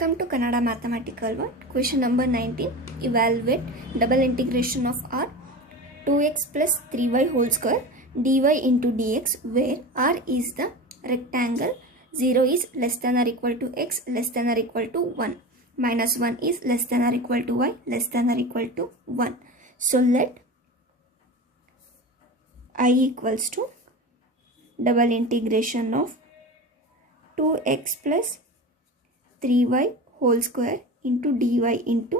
Welcome to Kannada Mathematical 1. Question number 19. Evaluate double integration of r 2x plus 3y whole square dy into dx where r is the rectangle, 0 is less than or equal to x less than or equal to 1, minus 1 is less than or equal to y less than or equal to 1. So let I equals to double integration of 2x plus 3y whole square into dy into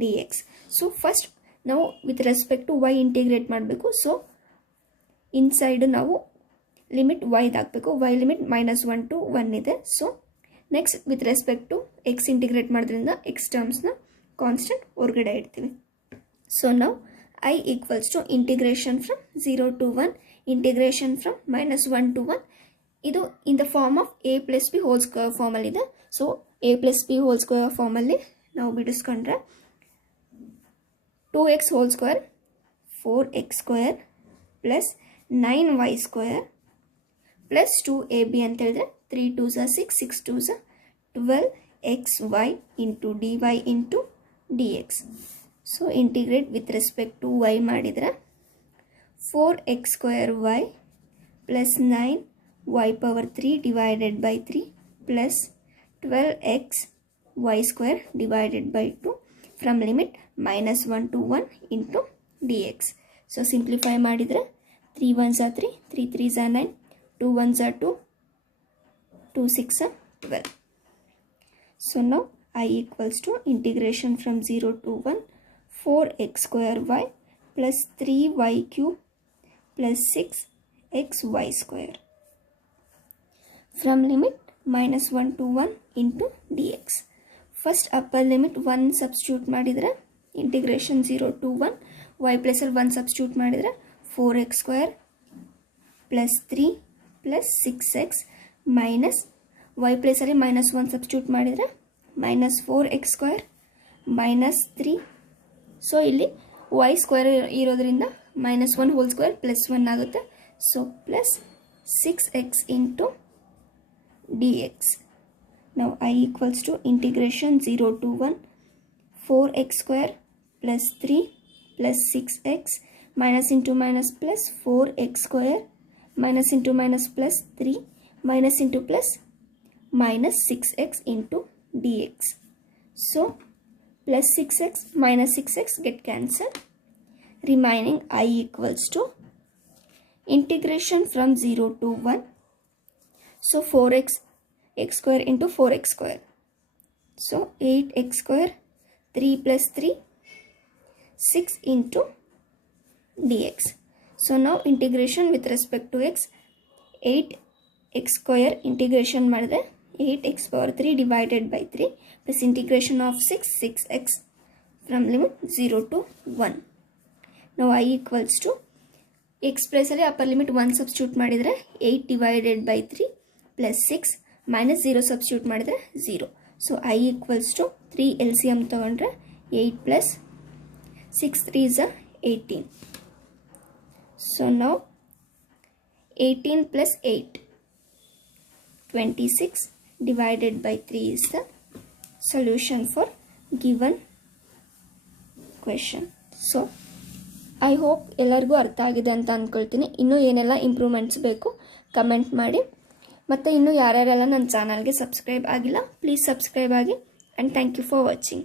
dx. So first now with respect to y integrate ಮಾಡಬೇಕು. So inside ನಾವು limit y ಹಾಕಬೇಕು. y limit -1 to 1 ಇದೆ. So next with respect to x integrate ಮಾಡೋದ್ರಿಂದ x terms ನ constant ಹೊರಗಡೆ ಇಡ್ತೀವಿ. So now I equals to integration from 0 to 1, integration from -1 to 1. ಇದು in the form of a plus b whole square form ಅಲ್ಲಿ ಇದೆ. So a plus b whole square form ಅಲ್ಲಿ ನಾವು ಬಿಡಿಸ್ಕೊಂಡ್ರೆ 2x whole square 4x square plus 9y square plus 2ab ಅಂತ ಹೇಳಿದ್ರೆ 3 2s are 6 6 2s are 12xy into dy into dx. So integrate with respect to y ಮಾಡಿದ್ರೆ 4x square y plus 9y power 3 divided by 3 plus 12x y square divided by 2 from limit -1 to 1 into dx. So simplify ಮಾಡಿದ್ರೆ 3 1s are 3, 3 3s are 9, 2 1s are 2, 2 6 are 12. So now I equals to integration from 0 to 1 4x square y plus 3y cube plus 6xy square from limit -1 to 1 into dx. First upper limit 1 substitute ಮಾಡಿದ್ರೆ integration 0 to 1 y plus 1 substitute ಮಾಡಿದ್ರೆ 4x square plus 3 plus 6x minus y plus -1 substitute ಮಾಡಿದ್ರೆ -4x square minus 3. So ಇಲ್ಲಿ y square ಇರೋದ್ರಿಂದ -1 whole square plus 1 ಆಗುತ್ತೆ. So plus 6x into dx. Now I equals to integration 0 to 1 4x square plus 3 plus 6x minus into minus plus 4x square minus into minus plus 3 minus into plus minus 6x into dx. So plus 6x minus 6x get cancelled, remaining I equals to integration from 0 to 1. So 4x x square into 4x square. So 8x square 3 plus 3 6 into dx. So now integration with respect to x 8x square integration ಮಾಡಿದ್ರೆ 8x power 3 divided by 3 plus integration of 6x from limit 0 to 1. Now I equals to x place ಅಲ್ಲಿ upper limit 1 substitute ಮಾಡಿದ್ರೆ 8 divided by 3 plus 6 minus 0 substitute ಮಾಡಿದ್ರೆ 0. So I equals to 3 LCM ತಗೊಂಡ್ರೆ 8 plus 6 3s are 18. So now 18 plus 8 26 divided by 3 is the solution for given question. So I hope ಎಲ್ಲರಿಗೂ ಅರ್ಥ ಆಗಿದೆ ಅಂತ ಅಂದ್ಕೊಳ್ತೀನಿ. ಇನ್ನೂ ಏನೆಲ್ಲ ಇಂಪ್ರೂವ್ಮೆಂಟ್ಸ್ ಬೇಕು ಕಮೆಂಟ್ ಮಾಡಿ. ಮತ್ತು ಇನ್ನೂ ಯಾರ್ಯಾರೆಲ್ಲ ನನ್ನ ಚಾನಲ್ಗೆ ಸಬ್ಸ್ಕ್ರೈಬ್ ಆಗಿಲ್ಲ ಪ್ಲೀಸ್ ಸಬ್ಸ್ಕ್ರೈಬ್ ಆಗಿ. And thank you for watching.